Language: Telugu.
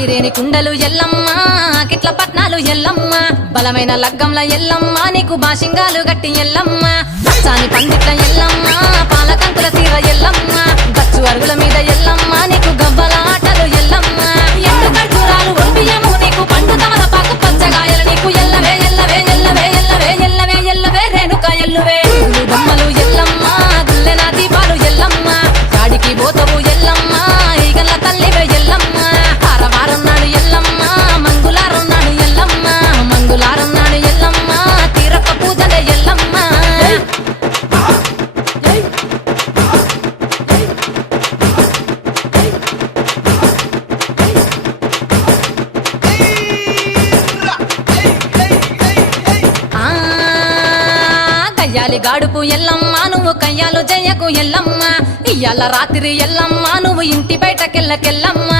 ఐరేని కుండలు ఎల్లమ్మ కిట్ల పట్నాలు ఎల్లమ్మ బలమైన లగ్గంల ఎల్లమ్మ నీకు బాషింగాలు గట్టి ఎల్లమ్మ పచ్చాని పందిట్ల ఎల్లమ్మ పాలకంకుల సీర ఎల్లమ్మ గచ్చు అరుగుల మీద ఎల్లమ్మ నీకు గవ్వల ఆటలు ఎల్లమ్మ ఎండు ఖర్జూరాలు ఒంటియము నీకు పండు తమలపాకు పచ్చగాయలు నీకు ఎల్లవే ఎల్లవే ఎల్లవే ఎల్లవే ఎల్లవే ఎల్లవే రేణుక ఎల్లువే బొమ్మలు ఎల్లమ్మ గుల్లెన దీపాలు ఎల్లమ్మ గాడికి పోతవు ఎల్లమ్మ ఈగల తల్లివే ఎల్లమ్మ వారం నాడు ఎల్లమ్మ మంగులారం నాడు ఎల్లమ్మ మంగులారం నాడు ఎల్లమ్మ తీరప్ప పూజలే ఎల్లమ్మ కయ్యాలి గాడుపు ఎల్లమ్మ నువ్వు కయ్యాలు జయ్యకు ఎల్లమ్మ ఇయ్యాల రాత్రి ఎల్లమ్మ నువ్వు ఇంటి బయటకెళ్ళకెళ్ళమ్మ